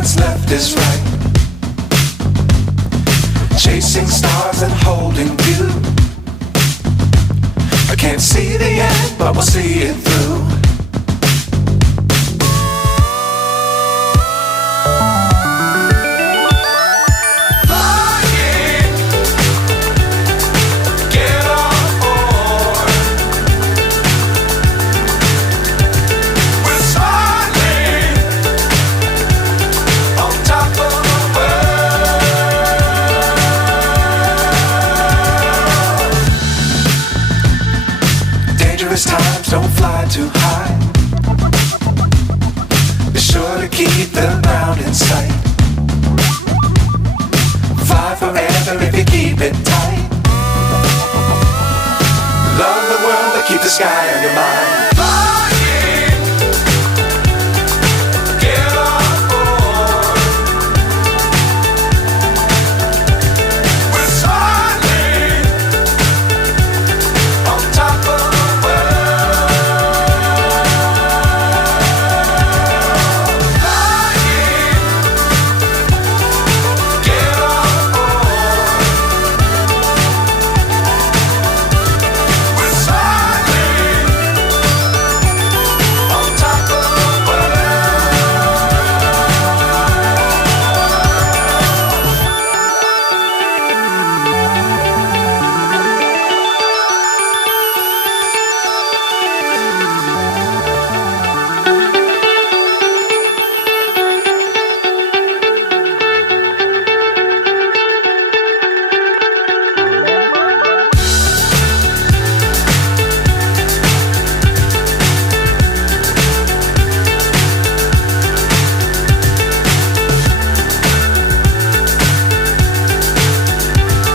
what's left is right. Chasing stars and holding you. I can't see the end, but we'll see it through. Times don't fly too high. Be sure to keep the ground in sight. Fly forever if you keep it tight. Love the world but keep the sky on your mind.